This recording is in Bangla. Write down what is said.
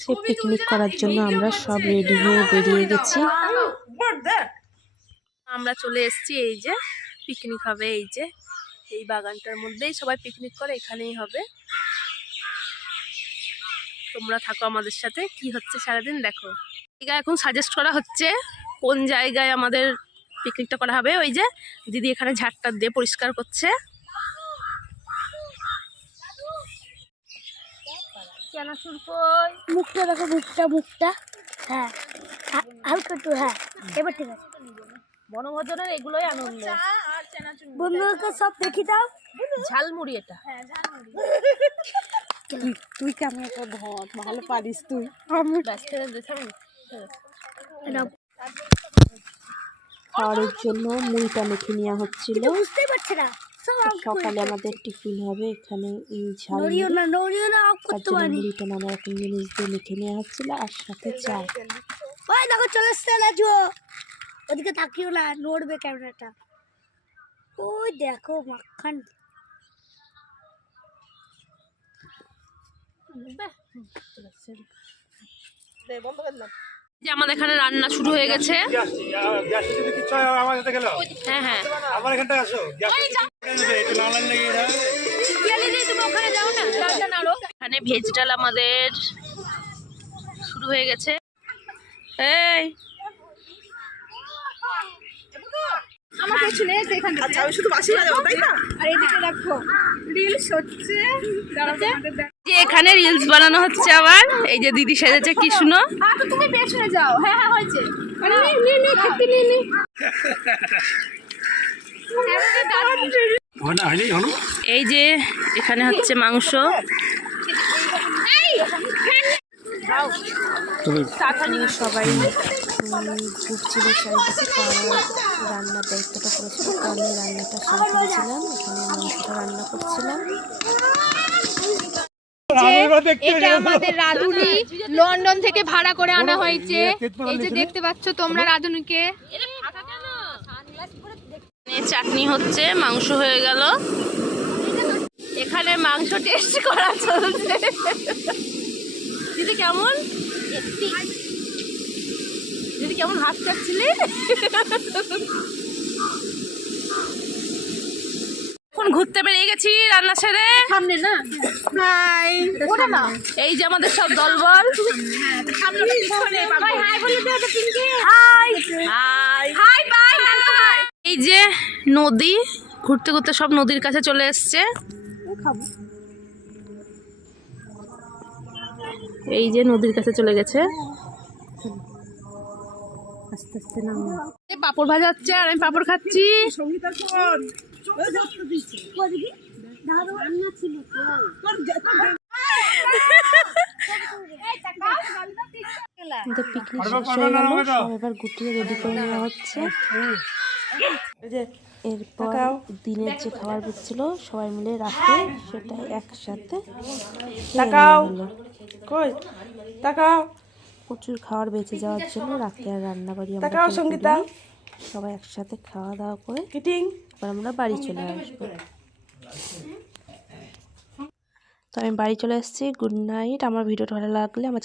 সে পিকনিক করার জন্য আমরা সব রেডি হয়ে বেরিয়ে গেছি। আমরা চলে এসেছি, এই যে পিকনিক হবে, এই যে এই বাগানটার মধ্যেই সবাই পিকনিক করে, এখানেই হবে। তোমরা থাকো আমাদের সাথে, কি হচ্ছে সারাদিন দেখো। জায়গা এখন সাজেস্ট করা হচ্ছে কোন জায়গায় আমাদের পিকনিকটা করা হবে। ওই যে দিদি এখানে ঝাড়টা দিয়ে পরিষ্কার করছে। মুখটা দেখো, মুখটা হ্যাঁ হালকা একটু, হ্যাঁ এবার ঠিক আছে। বনভোজনের এগুলোই আনন্দ। বন্ধুদেরকে সব দেখি দাও। ঝালমুড়ি এটা। তুই ক্যামেরাটা ধর, ভালো পারিস তুই। খাওয়ার জন্য মুড়িটা মেখে নেওয়া হচ্ছিল। বুঝতেই পারছি না, সকালে আমাদের টিফিন হবে এখানে এই ঝাল মুড়িটা নানা রকম জিনিস দিয়ে মেখে নেওয়া হচ্ছিল, আর সাথে চা। ওই দেখো চলে এসছে রাজু, ওদিকে তাকিও না, নড়বে ক্যামেরাটা। ওই দেখো মাখন। যে আমাদের এখানে রান্না শুরু হয়ে গেছে। হ্যাঁ হ্যাঁ, এখানে ভেজ ডাল আমাদের শুরু হয়ে গেছে। এই আমার পেছনে এখানে, আচ্ছা আমি শুধু বাসি বাজাবো তাই না? আর এদিকে দেখো রিলস হচ্ছে, যে এখানে রিলস বানানো হচ্ছে আবার। এই যে দিদি সেজেছে কৃষ্ণ। হ্যাঁ তো তুমি পেছনে যাও। হ্যাঁ হ্যাঁ হয়েছে। আরে নে খেতে নে। এই যে এখানে হচ্ছে মাংস। সবাই ঘুরছিল চারিদিকে, রান্নার দায়িত্বটা করেছিল। আমি রান্নাটা সেরে ফেলেছিলাম, এখানে মাংসটা রান্না করছিলাম। এটা আমাদের রাঁধুনি লন্ডন থেকে ভাড়া করে আনা হয়েছে। এই যে দেখতে পাচ্ছ তোমরা রাঁধুনিকে। চাটনি হচ্ছে, মাংস হয়ে গেল। এখানে মাংস টেস্ট করা চলছে। দিদি কেমন, দিদি কেমন হাত কাটছিলি? এখন ঘুরতে বেরিয়ে গেছি রান্না সেরে। সামনে না, হাই ওটা না, এই যে আমাদের সব দলবল। এই যে নদী, ঘুরতে ঘুরতে সব নদীর কাছে চলে এসছে। এই যে নদীর কাছে চলে গেছে। আস্তে আস্তে নাম পাপড় ভাজা হচ্ছে, আর আমি পাপড় খাচ্ছি। পিকনিক শেষ হয়ে গেল, সব এবার গুটিয়ে রেডি করে নেওয়া হচ্ছে। এরপর দিনের যে খাবার বেঁচেছিল সবাই মিলে রাতে সেটা একসাথে প্রচুর খাবার বেঁচে যাওয়ার জন্য রাতে আর রান্না বাড়ি আমরা সবাই একসাথে খাওয়া দাওয়া করে এবার আমরা বাড়ি চলে আসবো। তো আমি বাড়ি চলে এসেছি। Good night. আমার ভিডিওটা ভালো লাগলে আমার